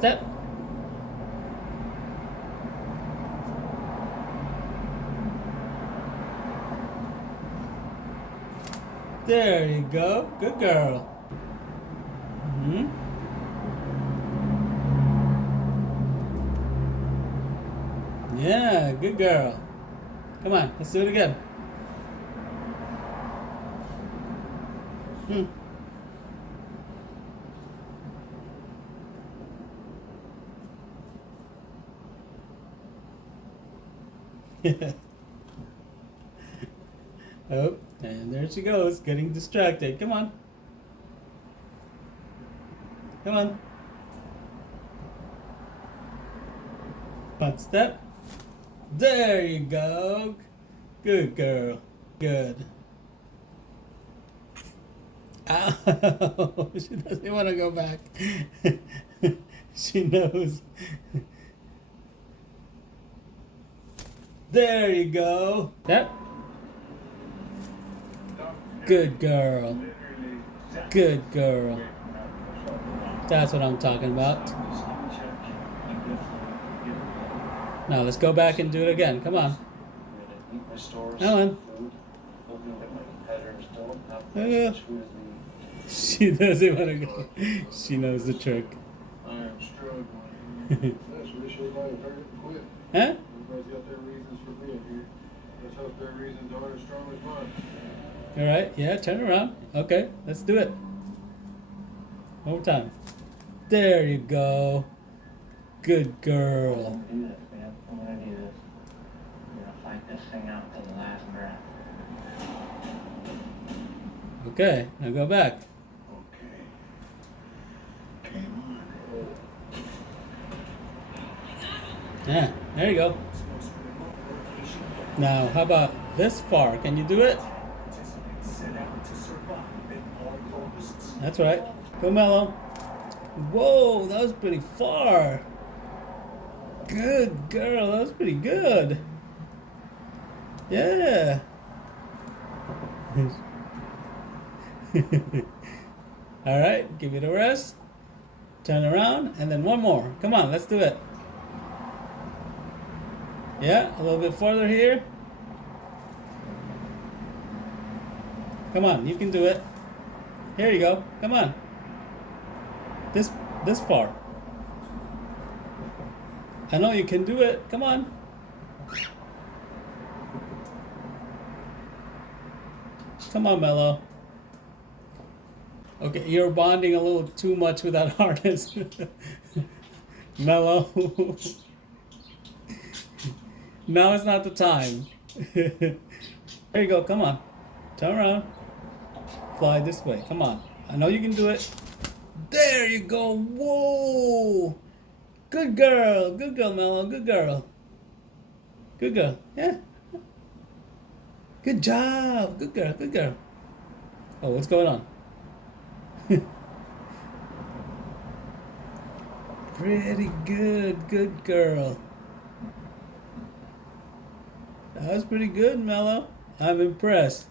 step. There you go. Good girl. Mm-hmm. Yeah, good girl. Come on, let's do it again. Hmm. Oh, and there she goes, getting distracted. Come on. Come on. One step. There you go. Good girl. Good. Ow! She doesn't want to go back. She knows. There you go. Yep. Good girl. Good girl. That's what I'm talking about. Now let's go back and do it again. Come on. Come on. She doesn't want to go. She knows the trick. I am struggling. That's really why you heard it quit. Huh? Everybody's got their reasons for being here. Let's hope their reasons aren't as strong as mine. All right. Yeah, turn around. Okay, let's do it. One more time. There you go. Good girl. I'm gonna do this, man. I'm gonna do this. I'm gonna fight this thing out to the last breath. Okay, now go back. Okay. Come on. Yeah, there you go. Now, how about this far? Can you do it? That's right. Go Mellow. Whoa, that was pretty far. Good girl, that was pretty good. Yeah. All right, give it a rest. Turn around, and then one more. Come on, let's do it. Yeah, a little bit farther here. Come on, you can do it. Here you go. Come on. This far. I know you can do it. Come on. Come on, Mellow. Okay, you're bonding a little too much with that harness. Mellow. Now is not the time. There you go. Come on. Turn around. Fly this way. Come on. I know you can do it. There you go. Whoa. Good girl. Good girl, Mellow. Good girl. Good girl. Yeah. Good job. Good girl. Good girl. Oh, what's going on? Pretty good. Good girl. That was pretty good, Mellow. I'm impressed.